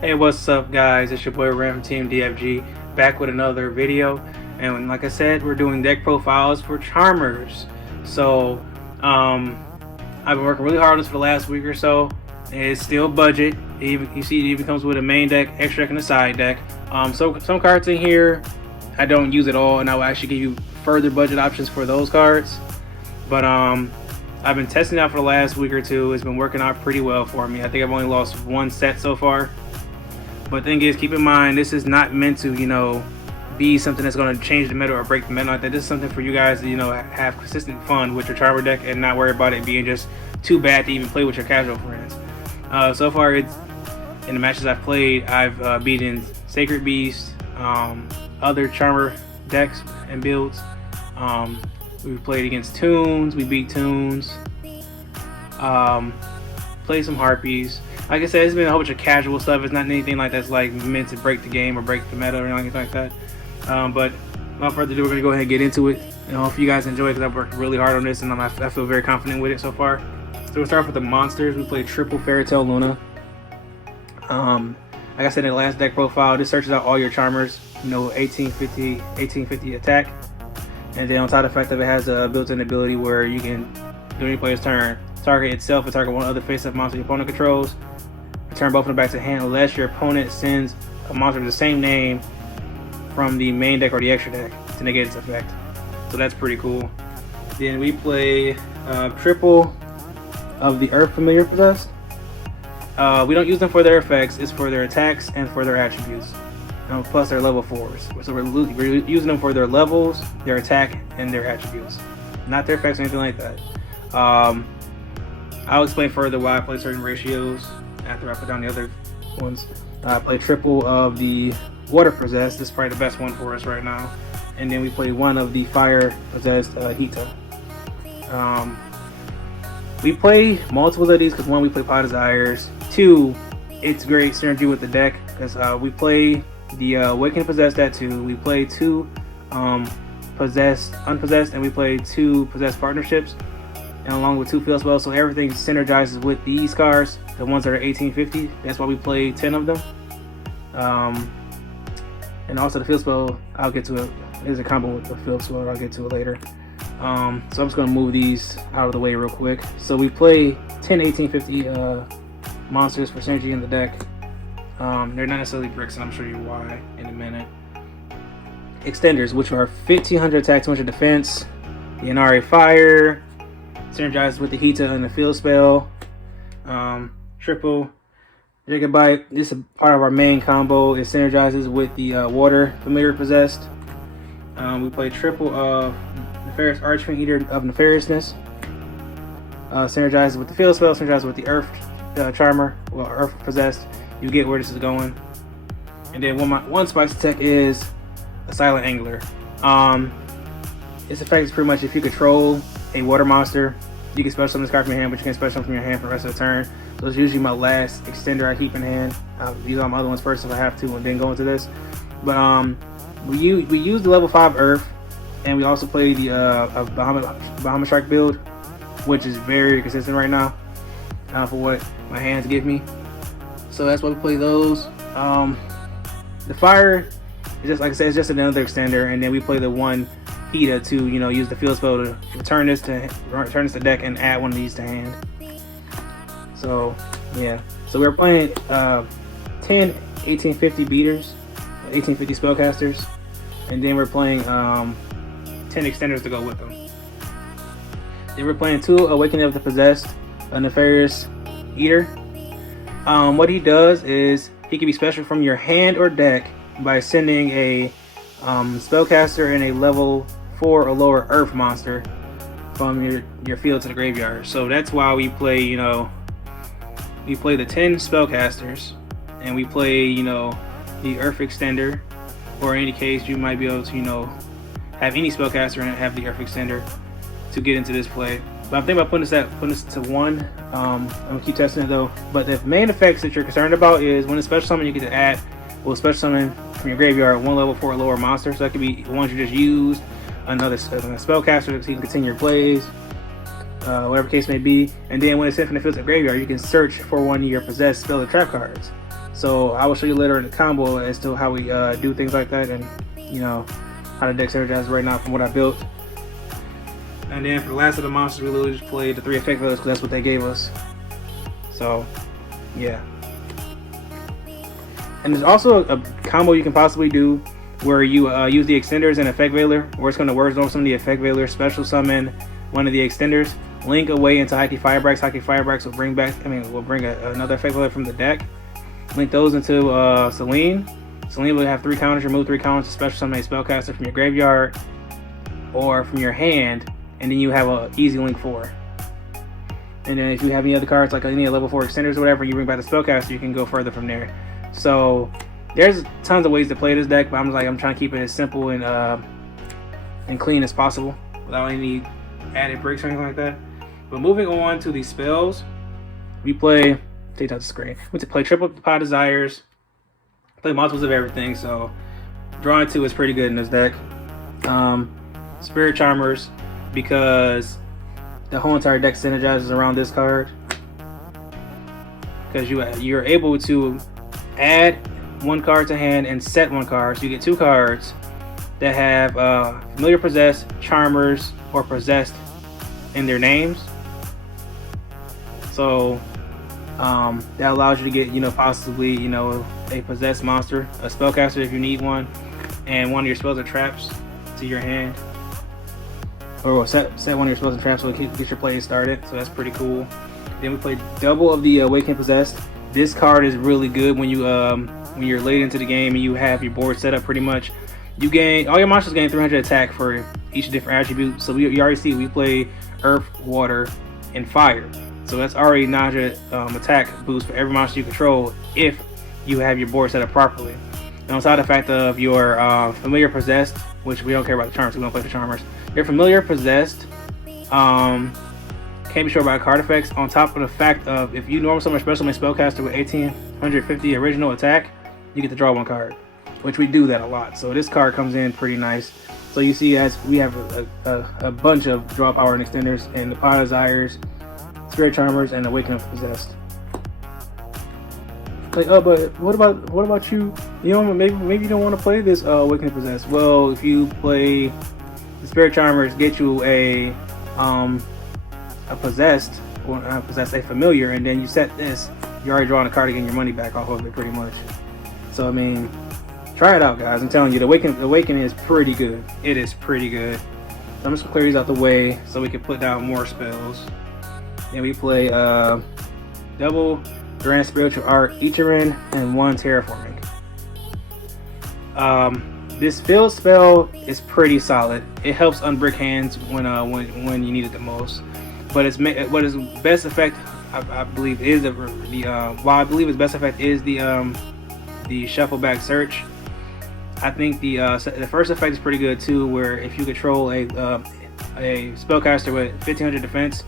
Hey, what's up, guys? It's your boy Ram from Team DFG, back with another video. And like I said, we're doing deck profiles for Charmers. So, I've been working really hard on this for the last week or so. It's still budget. You see, it even comes with a main deck, extra deck, and a side deck. So some cards in here I don't use at all, and I will actually give you further budget options for those cards. But I've been testing it out for the last week or two. It's been working out pretty well for me. I think I've only lost one set so far. But the thing is, keep in mind, this is not meant to, be something that's going to change the meta or break the meta like that. This is something for you guys to, have consistent fun with your Charmer deck and not worry about it being just too bad to even play with your casual friends. So far, in the matches I've played, I've beaten Sacred Beast, other Charmer decks and builds. We've played against Toons, we beat Toons, played some Harpies. Like I said, it's been a whole bunch of casual stuff. It's not anything like that's like meant to break the game or break the meta or anything like that. But without further ado, we're gonna go ahead and get into it. I hope you guys enjoy it because I've worked really hard on this and I feel very confident with it so far. So we'll start off with the monsters. We played triple Fairy Tail Luna. Like I said in the last deck profile, this searches out all your Charmers. 1850 attack, and then on top of the fact that it has a built-in ability where you can, during your player's turn, target itself or target one other face-up monster your opponent controls. Return both of them back to hand unless your opponent sends a monster with the same name from the main deck or the extra deck to negate its effect. So that's pretty cool. Then we play triple of the Earth Familiar Possessed. We don't use them for their effects, it's for their attacks and for their attributes. Plus their level 4s. So we're using them for their levels, their attack, and their attributes. Not their effects or anything like that. I'll explain further why I play certain ratios after I put down the other ones. I play triple of the Water Possessed. This is probably the best one for us right now. And then we play one of the Fire Possessed Hita. We play multiple of these because one, we play Pot Desires. Two, it's great synergy with the deck because we play the Awakened Possessed at 2. We play 2 Unpossessed, and we play 2 Possessed Partnerships, and along with 2 field spells, so everything synergizes with these cards, the ones that are 1850. That's why we play 10 of them. And also the field spell, I'll get to it. There's a combo with the field spell, I'll get to it later. So I'm just going to move these out of the way real quick. So we play 10 1850 monsters for synergy in the deck. They're not necessarily bricks, and I'm sure you why in a minute. Extenders, which are 1500 attack, 200 defense. The Inari Fire synergizes with the Hita and the field spell. Triple Gigabyte. This is part of our main combo. It synergizes with the Water Familiar Possessed. We play triple of Nefarious Archfiend, Eater of Nefariousness. Synergizes with the field spell. Synergizes with the Earth Charmer, well, Earth Possessed. You get where this is going. And then one spicy tech is a Silent Angler. Its effect is pretty much if you control a water monster, you can special summon this card from your hand, but you can special summon from your hand for the rest of the turn. So it's usually my last extender I keep in hand. I'll use all my other ones first if I have to, and then go into this. But we use the level 5 Earth, and we also play the Bahamut Shark build, which is very consistent right now for what my hands give me. So that's why we play those. The Fire is just, like I said, it's just another extender, and then we play the one Hita to use the field spell to return this to deck and add one of these to hand. So yeah, so we're playing 10 1850 beaters, 1850 spellcasters, and then we're playing 10 extenders to go with them. Then we're playing 2 Awakening of the Possessed, a Nefarious Eater. What he does is he can be special from your hand or deck by sending a spellcaster and a level 4 or lower Earth monster from your field to the graveyard. So that's why we play, we play the 10 spellcasters, and we play, the Earth extender, or in any case you might be able to, have any spellcaster and have the Earth extender to get into this play. But I'm thinking about putting this to 1. I'm gonna keep testing it though. But the main effects that you're concerned about is when it's special summon, you get to add, special summon from your graveyard 1 level 4 or lower monster. So that could be the ones you just used, another spellcaster so you can continue your plays, whatever case may be. And then when it's sent from the field to the graveyard, you can search for one of your possessed spell or trap cards. So I will show you later in the combo as to how we do things like that, and you know how the deck synergizes right now from what I built. And then for the last of the monsters, we literally just played the 3 effect villagers because that's what they gave us. So yeah. And there's also a combo you can possibly do where you use the extenders and effect veiler, where it's going to work on some of the effect veiler, special summon one of the extenders, link away into Haki Firebrax. Haki Firebrax will bring back, will bring another effect veiler from the deck. Link those into Celine. Celine will have 3 counters, remove 3 counters to special summon a spellcaster from your graveyard or from your hand, and then you have a easy link 4. And then if you have any other cards like any level 4 extenders or whatever, you bring back the spellcaster, you can go further from there. So there's tons of ways to play this deck, but I'm trying to keep it as simple and clean as possible without any added breaks or anything like that. But moving on to the spells, we play, take out the screen, we play Triple Pot Desires, play multiples of everything, so drawing 2 is pretty good in this deck. Spirit Charmers, because the whole entire deck synergizes around this card, because you're able to add 1 card to hand and set 1 card, so you get 2 cards that have Familiar, Possessed, Charmers, or Possessed in their names. So that allows you to get, possibly, a possessed monster, a spellcaster if you need one, and one of your spells or traps to your hand, or set one of your spells and traps so it get your play started. So that's pretty cool. Then we play double of the Awakened Possessed. This card is really good when you're late into the game and you have your board set up pretty much. All your monsters gain 300 attack for each different attribute. So you already see we play Earth, Water, and Fire. So that's already 900 attack boost for every monster you control if you have your board set up properly. And on top of the fact of your Familiar Possessed, which we don't care about the charms, we don't play the Charmers. Your Familiar Possessed can't be short by card effects. On top of the fact of if you normal summon a special main spellcaster with 1850 original attack, you get to draw 1 card, which we do that a lot. So this card comes in pretty nice. So you see, as we have a bunch of draw power and extenders, and the Pot of Desires, Spirit Charmers, and Awakening of Possessed. Like, oh, but what about you? Maybe you don't want to play this Awakening of Possessed. Well, if you play the Spirit Charmers, get you a possessed, or a familiar, and then you set this, you're already drawing a card to get your money back off of it pretty much. So try it out, guys. I'm telling you, the Awakening is pretty good. It is pretty good. So I'm just gonna clear these out the way so we can put down more spells. Then we play double Grand Spiritual Art, Ichirin, and 1 Terraforming. This field spell is pretty solid. It helps unbrick hands when you need it the most. But what is best effect, I believe, is I believe its best effect is the Shuffle Back Search. I think the first effect is pretty good too, where if you control a spellcaster with 1500 defense,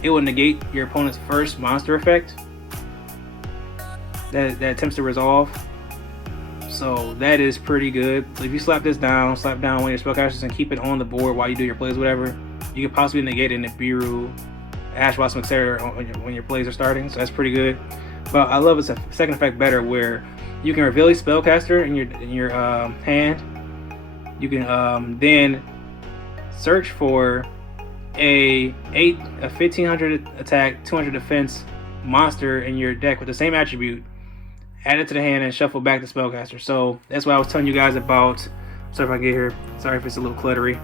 it will negate your opponent's first monster effect that attempts to resolve. So that is pretty good. So if you slap down one of your spellcasters and keep it on the board while you do your plays, whatever, you can possibly negate it in Nibiru, Ash Blossom, etc. when your plays are starting. So that's pretty good. But I love its second effect better, where you can reveal a spellcaster in your hand. You can then search for a 1500 attack, 200 defense monster in your deck with the same attribute, add it to the hand, and shuffle back the spellcaster. So that's what I was telling you guys about. Sorry if I get here. Sorry if it's a little cluttery.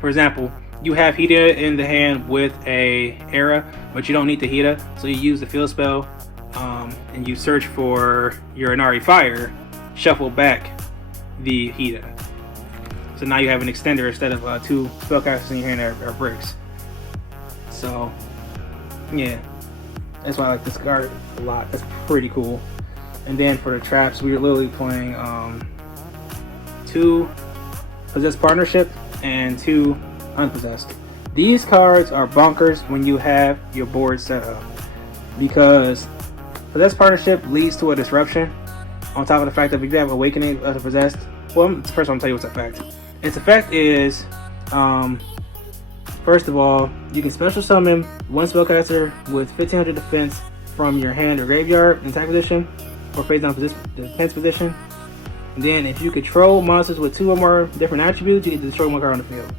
For example, you have Hida in the hand with a Era, but you don't need the Hida, so you use the field spell, and you search for your Inari Fire, shuffle back the Hida. So now you have an extender instead of 2 spellcasters in your hand are bricks. So yeah, that's why I like this card a lot. That's pretty cool. And then for the traps, we are literally playing 2 Possessed Partnership and 2 Unpossessed. These cards are bonkers when you have your board set up, because Possessed Partnership leads to a disruption. On top of the fact that if you have Awakening of the Possessed, well, first I'm gonna tell you what's effect. Its effect is, first of all, you can special summon 1 spellcaster with 1500 defense from your hand or graveyard in attack position, or face down defense position. And then if you control monsters with 2 or more different attributes, you get to destroy 1 card on the field.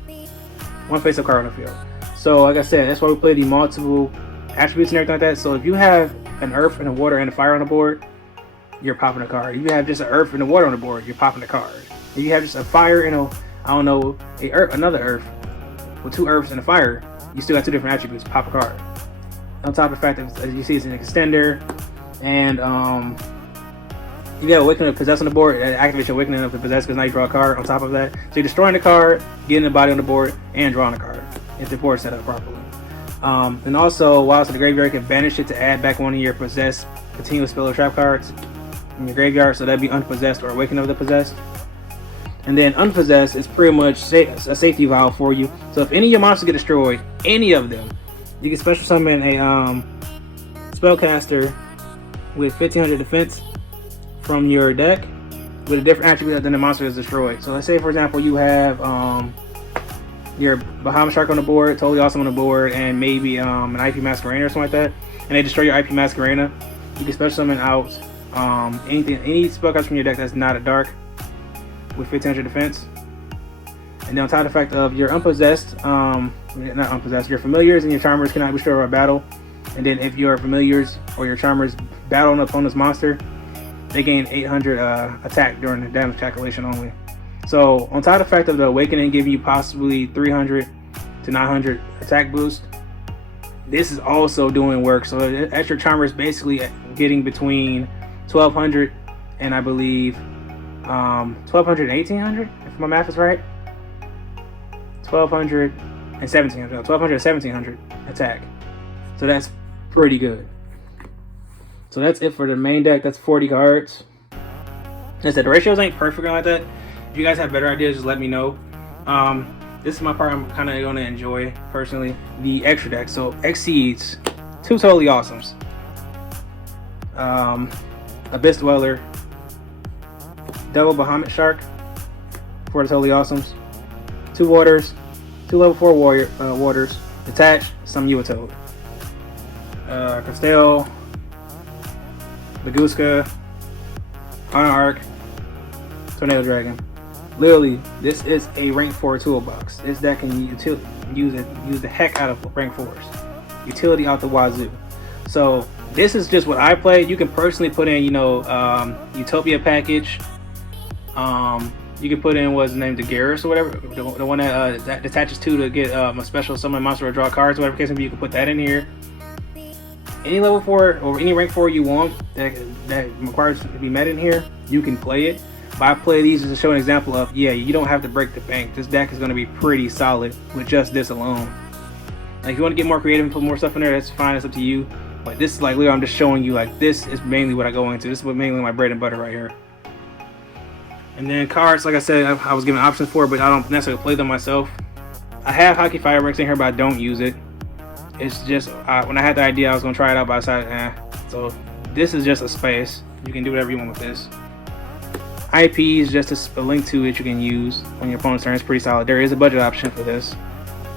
1 face-up card on the field. So like I said, that's why we play the multiple attributes and everything like that. So if you have an earth and a water and a fire on the board, you're popping a card. If you have just an earth and a water on the board, you're popping a card. If you have just a fire and another earth with 2 earths and a fire, you still have 2 different attributes. Pop a card. On top of the fact that, as you see, it's an extender, and you got Awakening of Possess on the board. It activates your Awakening of the Possess because now you draw a card on top of that. So you're destroying the card, getting the body on the board, and drawing a card if the board is set up properly. And also, while it's in the graveyard, you can banish it to add back one of your possessed continuous spell or trap cards in your graveyard. So that'd be Unpossessed or Awakening of the Possessed. And then Unpossessed is pretty much a safety valve for you. So if any of your monsters get destroyed, any of them, you can special summon a spellcaster with 1500 defense from your deck with a different attribute than the monster is destroyed. So let's say, for example, you have your Bahamut Shark on the board, Totally Awesome on the board, and maybe an IP Masquerena or something like that, and they destroy your IP Masquerena. You can special summon out any spellcaster from your deck that's not a dark with 1500 defense. And then on top of the fact of your Unpossessed, not Unpossessed, your Familiars and your Charmers cannot be destroyed by battle. And then if your Familiars or your Charmers battle an opponent's monster, they gain 800 attack during the damage calculation only. So on top of the fact of the Awakening giving you possibly 300 to 900 attack boost, this is also doing work. So extra Charmers basically getting between 1200 and I believe 1200 and 1800, if my math is right. 1200 and 1700, 1200 and 1700 attack. So that's pretty good. So that's it for the main deck. That's 40 cards. Like I said, the ratios ain't perfect like that. If you guys have better ideas, just let me know. This is my part I'm kind of going to enjoy personally. The extra deck. So Exceeds, 2 Totally Awesomes. Abyss Dweller, double Bahamut Shark for the Totally Awesomes. 2 waters, 2 level 4 waters. Detach, some Uatoad. Castell, Laguska, Arc, Tornado Dragon. Literally, this is a rank 4 toolbox. This deck can use the heck out of rank 4s. Utility out the wazoo. So this is just what I play. You can personally put in, Utopia package. You can put in what's the name, the Garrus or whatever, the one that attaches to get a special summon monster or draw cards, whatever case may be. You can put that in here. Any level 4 or any rank 4 you want that requires to be met in here, you can play it. But I play these just to show an example of, yeah, you don't have to break the bank. This deck is going to be pretty solid with just this alone. Like, if you want to get more creative and put more stuff in there, that's fine. It's up to you. But this is like, literally, I'm just showing you, like, this is mainly what I go into. This is what mainly my bread and butter right here. And then cards, like I said, I was given options for, but I don't necessarily play them myself. I have Hockey Fireworks in here, but I don't use it. It's just, when I had the idea, I was going to try it out, but I decided, So this is just a space. You can do whatever you want with this. IP is just a link to it you can use on your opponent's turn. It's pretty solid. There is a budget option for this.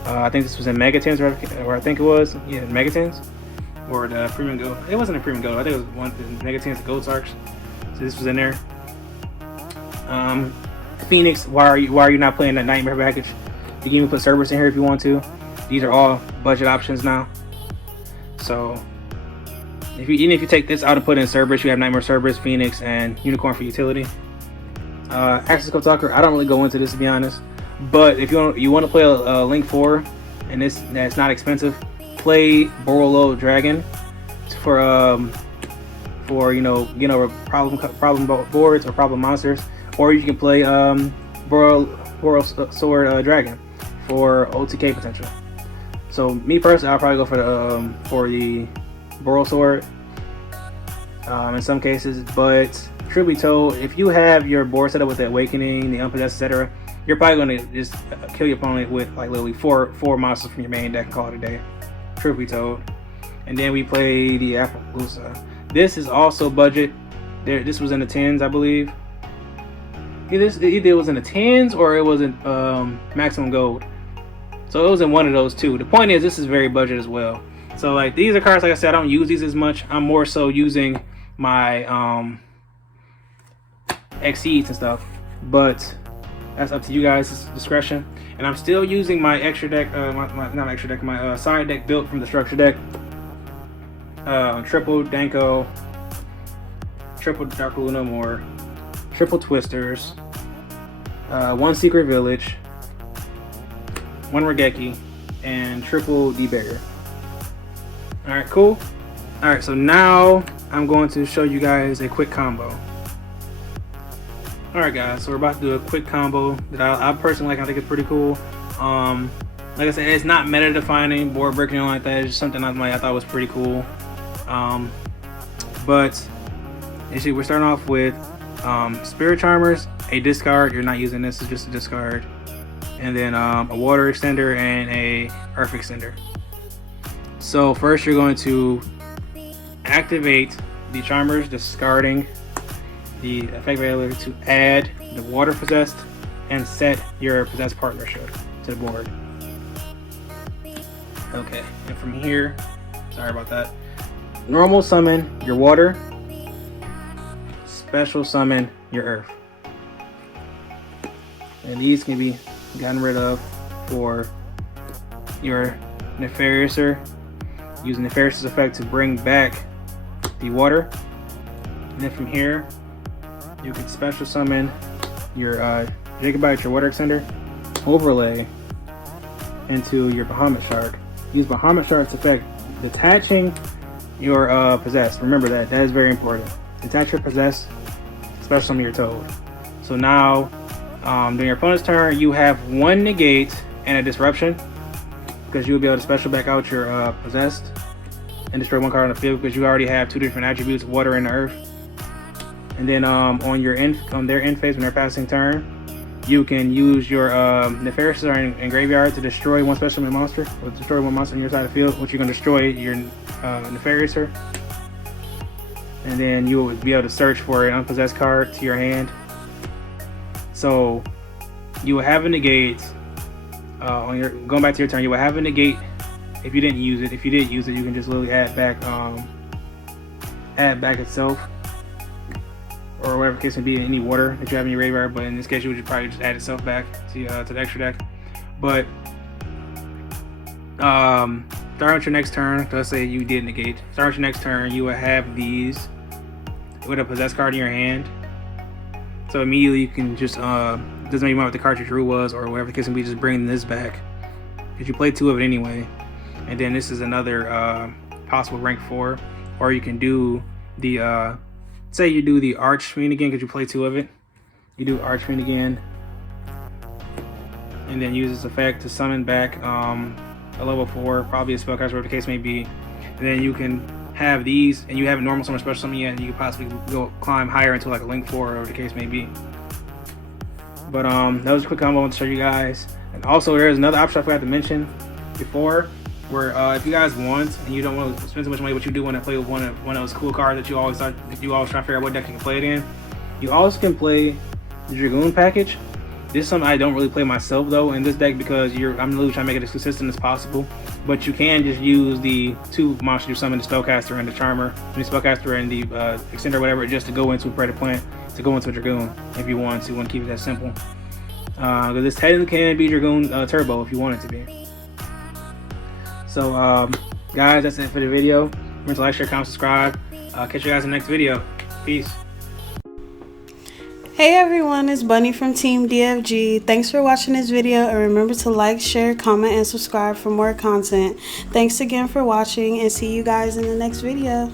I think this was in Megatins, or I think it was, yeah, Megatins. Or the Premium Gold. It wasn't a Premium Gold. I think it was one the Megatins, the Gold Sarks. So this was in there. Phoenix, why are you not playing that Nightmare package? You can even put Cerberus in here if you want to. These are all budget options now. So even if you take this out and put in Cerberus, you have Nightmare, Cerberus, Phoenix, and Unicorn for utility. Access Code Talker, I don't really go into this, to be honest. But if you want to play a Link 4 and that's not expensive, play Borolo Dragon for getting over problem boards or problem monsters, or you can play Boral Sword Dragon for OTK potential. So me personally, I'll probably go for the Boral Sword in some cases, but truth be told, if you have your board set up with the Awakening, the Unpossessed, etc., you're probably going to just kill your opponent with like literally four monsters from your main deck and call it a day. Truth be told. And then we play the Appaloosa. This is also budget. This was in the 10s, I believe. Either it was in the 10s or it was in Maximum Gold. So it was in one of those two. The point is, this is very budget as well. So like these are cards, like I said, I don't use these as much. I'm more so using my Exceeds and stuff, but that's up to you guys' discretion. And I'm still using my extra deck, my side deck built from the structure deck. Triple Danko, triple Dark Luna Moore, triple Twisters, one Secret Village, one Regeki, and triple D-Beggar. Alright, cool. Alright, so now I'm going to show you guys a quick combo. Alright guys, so we're about to do a quick combo that I personally like. I think it's pretty cool. Like I said, it's not meta defining, board breaking, like that. It's just something I thought was pretty cool. But you see, we're starting off with Spirit Charmers, a discard. You're not using this, it's just a discard. And then a Water Extender and a Earth Extender. So first you're going to activate the Charmers, discarding the effect value to add the Water Possessed and set your Possessed Partnership to the board. Okay, and from here, sorry about that, normal summon your Water, special summon your Earth. And these can be gotten rid of for your Nefariouser. Using Nefarious' effect to bring back the Water. And then from here, you can special summon your Jacobite, your Water Extender, overlay into your Bahamut Shark. Use Bahamut Shark's effect, detaching your Possessed. Remember that is very important. Detach your Possessed, special summon your Toad. So now, during your opponent's turn, you have one negate and a disruption, because you will be able to special back out your Possessed and destroy one card on the field, because you already have two different attributes, Water and Earth. And then on their end phase, when they're passing turn, you can use your Nefarious in graveyard to destroy one special summon monster, or destroy one monster on your side of the field, which you're going to destroy your Nefarious. And then you will be able to search for an unpossessed card to your hand. So you will have a negate going back to your turn. You will have a negate if you didn't use it. If you did use it, you can just literally add back itself, or whatever case may be, any water that you have in your graveyard. But in this case, you would probably just add itself back to the extra deck. But starting with your next turn, let's say you did negate. Start with your next turn, you will have these with a possessed card in your hand. So immediately you can just doesn't matter what the card you drew was, or whatever the case may be, just bring this back, because you played two of it anyway. And then this is another possible rank 4, or you can do the say you do the Archfiend again, because you play two of it. You do Archfiend again, and then use this effect to summon back a level 4, probably a spellcaster, whatever the case may be. And then you can have these, and you haven't normal summon, special summon yet, and you can possibly go climb higher into like a Link 4, or whatever the case may be. But that was a quick combo I want to show you guys. And also there's another option I forgot to mention before, where if you guys want and you don't want to spend too much money, but you do want to play with one of those cool cards that you always try to figure out what deck you can play it in, you also can play the Dragoon package. This is something I don't really play myself though in this deck, because I'm really trying to make it as consistent as possible. But you can just use the two monsters you summon, the Spellcaster and the Charmer, the Spellcaster and the Extender, whatever, just to go into a Predator Plant, to go into a Dragoon if you want to keep it that simple. Because this technically can be Dragoon Turbo if you want it to be. So guys, that's it for the video. Remember to like, share, comment, subscribe. Catch you guys in the next video. Peace. Hey everyone, it's Bunny from Team DFG. Thanks for watching this video, and remember to like, share, comment, and subscribe for more content. Thanks again for watching, and see you guys in the next video.